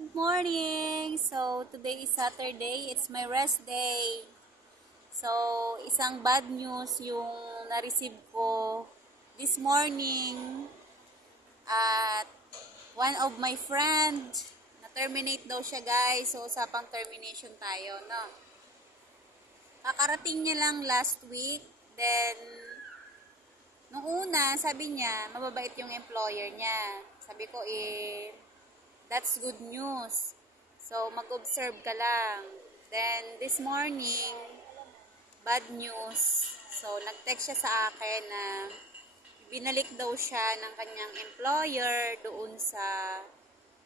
Good morning! So, today is Saturday. It's my rest day. So, isang bad news yung na-receive ko this morning at one of my friend na-terminate daw siya, guys. So, usapang termination tayo, no? Kakarating niya lang last week. Then, nung una, sabi niya, mababait yung employer niya. Sabi ko, that's good news. So, mag-observe ka lang. Then, this morning, bad news. So, nag-text siya sa akin na binalik daw siya ng kanyang employer doon sa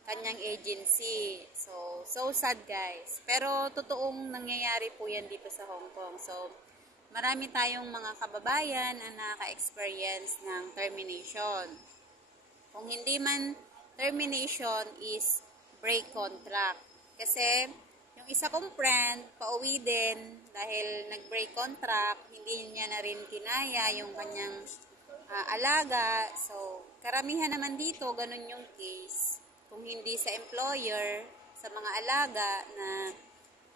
kanyang agency. So sad, guys. Pero, totoong nangyayari po yan dito sa Hong Kong. So, marami tayong mga kababayan na naka-experience ng termination. Kung hindi man termination is break contract. Kasi, yung isa kong friend, pauwi din dahil nag-break contract, hindi niya na rin kinaya yung kanyang alaga. So, karamihan naman dito, ganun yung case. Kung hindi sa employer, sa mga alaga na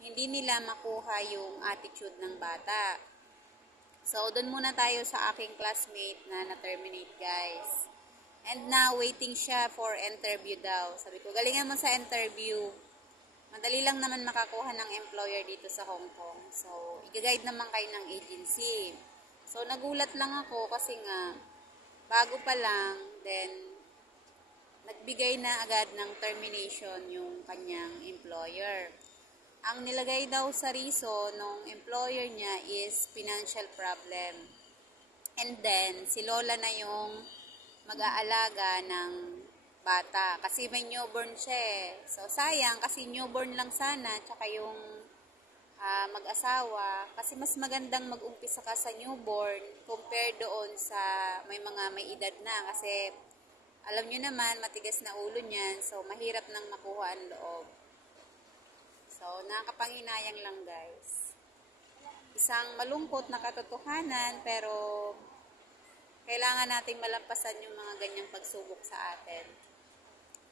hindi nila makuha yung attitude ng bata. So, doon muna tayo sa aking classmate na na-terminate, guys. And now, waiting siya for interview daw. Sabi ko, galingan mo sa interview. Madali lang naman makakuha ng employer dito sa Hong Kong. So, i-guide naman kayo ng agency. So, nagulat lang ako kasi nga, bago pa lang, then, nagbigay na agad ng termination yung kanyang employer. Ang nilagay daw sa reason ng employer niya is financial problem. And then, si Lola na yung mag-aalaga ng bata. Kasi may newborn siya eh. So, sayang kasi newborn lang sana, tsaka yung mag-asawa. Kasi mas magandang mag-umpisa ka sa newborn compared doon sa may mga may edad na. Kasi, alam nyo naman, matigas na ulo niyan. So, mahirap nang makuha ang loob. So, nakakapanginayang lang, guys. Isang malungkot na katotohanan, pero kailangan nating malampasan yung mga ganyang pagsubok sa atin.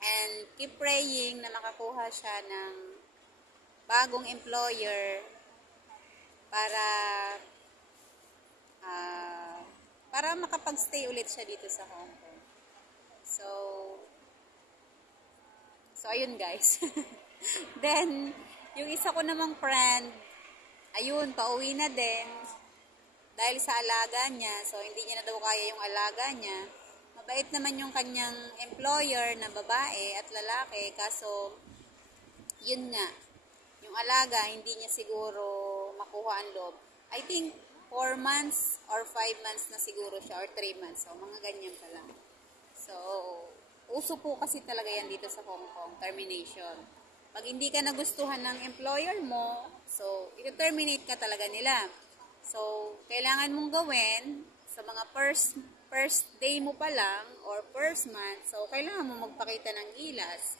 And keep praying na makakuha siya ng bagong employer para makapag-stay ulit siya dito sa Hong Kong. So ayun, guys. Then, yung isa ko namang friend, ayun, pauwi na din. Dahil sa alaga niya, so hindi niya na daw kaya yung alaga niya. Mabait naman yung kanyang employer na babae at lalaki, kaso yun nga, yung alaga hindi niya siguro makuha ang loob. I think 4 months or 5 months na siguro siya or 3 months. So mga ganyan pa lang. So, uso po kasi talaga yan dito sa Hong Kong, termination. Pag hindi ka nagustuhan ng employer mo, so i-terminate ka talaga nila. So, kailangan mong gawin sa mga first day mo pa lang or first month. So, kailangan mo magpakita ng gilas.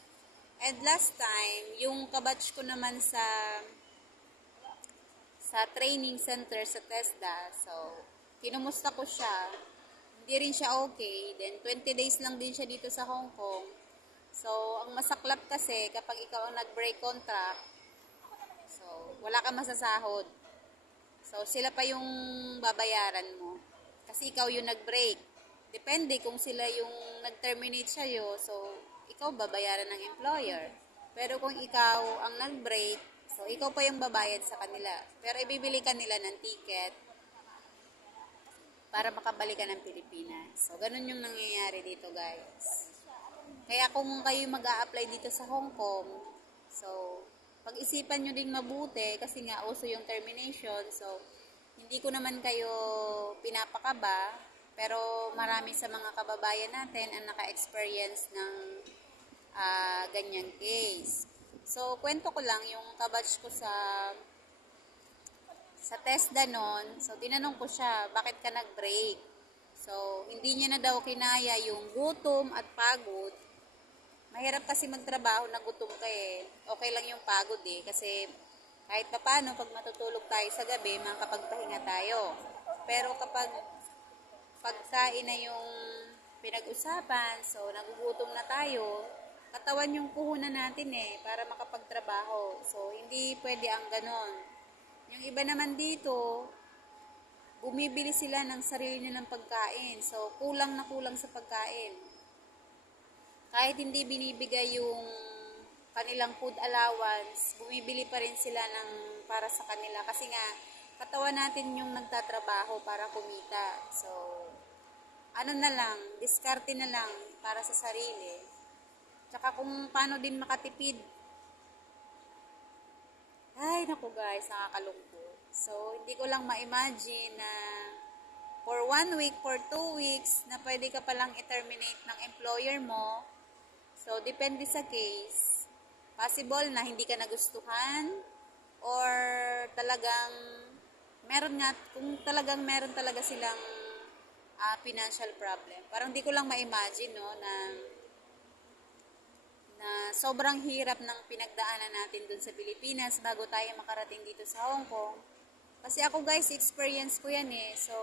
And last time, yung kabatch ko naman sa training center sa TESDA. So, kinumusta ko siya. Hindi rin siya okay. Then, 20 days lang din siya dito sa Hong Kong. So, ang masaklap kasi, kapag ikaw ang nag-break contract, so, wala kang masasahod. So, sila pa yung babayaran mo. Kasi ikaw yung nag-break. Depende kung sila yung nag-terminate sa'yo. So, ikaw babayaran ng employer. Pero kung ikaw ang nag-break, so, ikaw pa yung babayad sa kanila. Pero ibibili ka nila ng ticket para makabalik ka ng Pilipinas. So, ganun yung nangyayari dito, guys. Kaya kung kayo mag-a-apply dito sa Hong Kong, so, pag-isipan nyo ding mabuti kasi nga uso yung termination. So, hindi ko naman kayo pinapakaba, pero marami sa mga kababayan natin ang naka-experience ng ganyang case. So, kwento ko lang yung kabatch ko sa TESDA noon. So, tinanong ko siya, bakit ka nag-break? So, hindi niya na daw kinaya yung gutom at pagod. Mahirap kasi magtrabaho na gutom ka eh. Okay lang yung pagod eh. Kasi kahit pa paano, pag matutulog tayo sa gabi, makakapagpahinga tayo. Pero kapag pagkain na yung pinag-usapan, so nagugutom na tayo, katawan yung puhunan natin para makapagtrabaho. So, hindi pwede ang ganon. Yung iba naman dito, bumibili sila ng sarili nilang pagkain. So, kulang na kulang sa pagkain. Kahit hindi binibigay yung kanilang food allowance, bumibili pa rin sila ng para sa kanila. Kasi nga, katawan natin yung nagtatrabaho para kumita. So, ano na lang, diskarte na lang para sa sarili. Tsaka kung paano din makatipid. Ay, naku guys, nakakalungkot. So, hindi ko lang ma-imagine na for 1 week, for 2 weeks, na pwede ka palang i-terminate ng employer mo. So, depende sa case. Possible na hindi ka nagustuhan or talagang kung talagang meron talaga silang financial problem. Parang di ko lang ma-imagine, no, na sobrang hirap ng pinagdaanan natin dun sa Pilipinas bago tayo makarating dito sa Hong Kong. Kasi ako guys, experience ko yan So,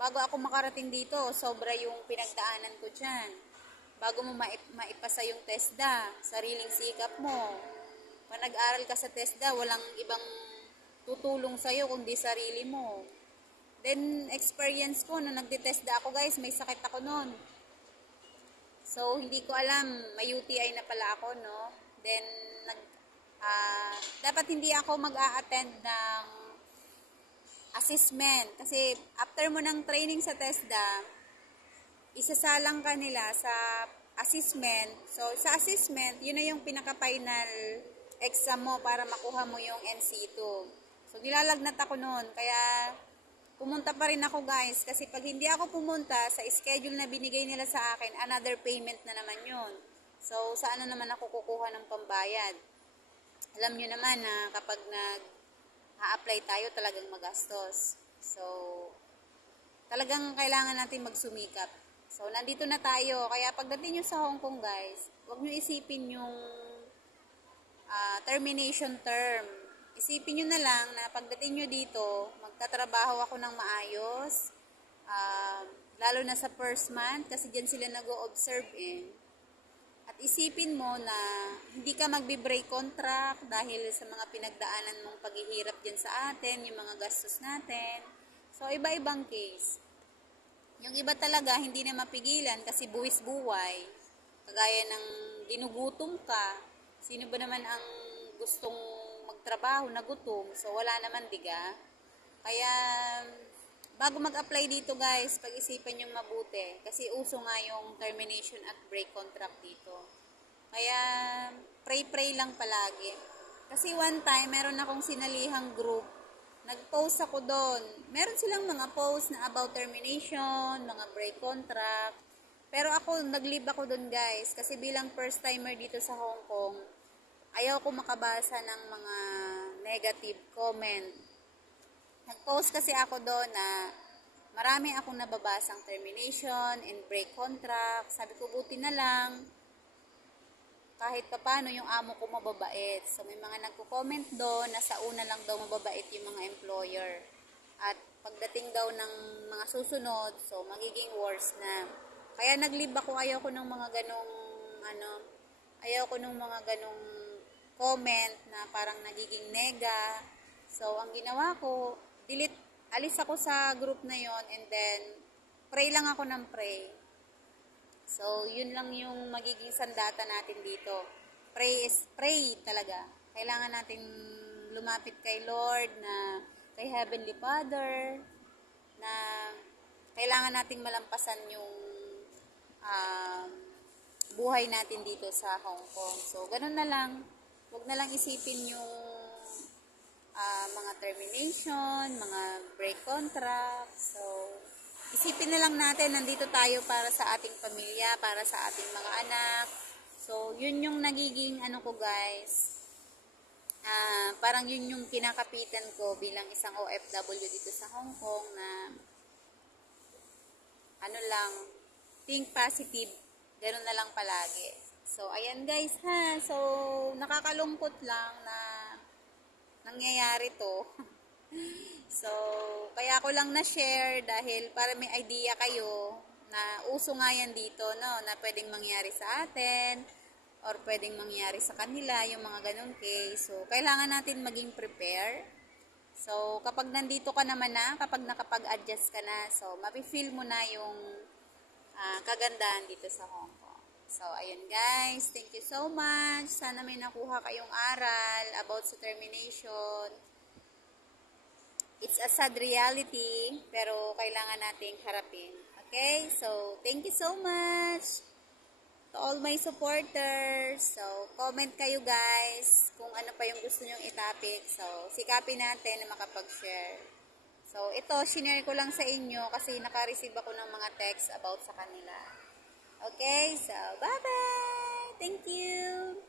bago ako makarating dito, sobra yung pinagdaanan ko dyan. Bago mo maipasa yung TESDA, sariling sikap mo. Pag nag-aral ka sa TESDA, walang ibang tutulong sa'yo kundi sarili mo. Then, experience ko, nung nagtitesda ako guys, may sakit ako noon. So, hindi ko alam, may UTI na pala ako, no? Then, dapat hindi ako mag-a-attend ng assessment. Kasi, after mo ng training sa TESDA, isasalang ka nila sa assessment. So, sa assessment, yun na yung pinaka-final exam mo para makuha mo yung NC2. So, nilalagnat ako noon. Kaya, pumunta pa rin ako guys. Kasi pag hindi ako pumunta sa schedule na binigay nila sa akin, another payment na naman yun. So, saan na naman ako kukuha ng pambayad? Alam nyo naman na kapag nag-a-apply tayo, talagang magastos. So, talagang kailangan natin magsumikap. So, nandito na tayo. Kaya pagdating nyo sa Hong Kong guys, huwag nyo isipin yung termination term. Isipin nyo na lang na pagdating nyo dito, magtatrabaho ako ng maayos, lalo na sa first month, kasi dyan sila nag-o-observe At isipin mo na hindi ka magbe-break contract dahil sa mga pinagdaanan mong paghihirap dyan sa atin, yung mga gastos natin. So, iba-ibang case. Yung iba talaga, hindi na mapigilan kasi buwis buhay. Kagaya ng ginugutom ka. Sino ba naman ang gustong magtrabaho na gutom? So, wala naman, diga? Kaya, bago mag-apply dito guys, pag-isipan nyo mabuti. Kasi uso nga yung termination at break contract dito. Kaya, pray-pray lang palagi. Kasi one time, meron akong sinalihang group. Nag-post ako doon. Meron silang mga post na about termination, mga break contract. Pero ako, nag-leave ako doon guys. Kasi bilang first timer dito sa Hong Kong, ayaw ko makabasa ng mga negative comment. Nag-post kasi ako doon na marami akong nababasang termination and break contract. Sabi ko, buti na lang kahit papano yung amo ko mababait. So, may mga nagko-comment doon na sa una lang daw mababait yung mga employer. At pagdating daw ng mga susunod, so magiging worse na. Kaya nag-leave ako, ayaw ko ng mga ganong comment na parang nagiging nega. So, ang ginawa ko, alis ako sa group na yon and then, pray lang ako ng pray. So, yun lang yung magiging sandata natin dito. Pray talaga. Kailangan natin lumapit kay Lord, kay Heavenly Father, na kailangan nating malampasan yung buhay natin dito sa Hong Kong. So, ganun na lang. Huwag na lang isipin yung mga termination, mga break contract. So, isipin na lang natin, nandito tayo para sa ating pamilya, para sa ating mga anak. So, yun yung nagiging ko guys. Parang yun yung kinakapitan ko bilang isang OFW dito sa Hong Kong na think positive. Ganun na lang palagi. So, ayan guys ha. So, nakakalungkot lang na nangyayari to. So, kaya ko lang na-share dahil para may idea kayo na uso nga yan dito, no, na pwedeng mangyari sa atin. or pwedeng mangyari sa kanila, yung mga ganun case. So, kailangan natin maging prepare. So, kapag nandito ka naman na, kapag nakapag-adjust ka na, so, mapifeel mo na yung kagandahan dito sa Hong Kong. So, ayun guys, thank you so much. Sana may nakuha kayong aral about sa termination. It's a sad reality, pero kailangan nating harapin. Okay? So, thank you so much to all my supporters. So, comment kayo guys kung ano pa yung gusto nyong i-topic. So, sikapin natin na makapag-share. So, ito, shinare ko lang sa inyo kasi naka-receive ako ng mga text about sa kanila. Okay? So, bye-bye! Thank you!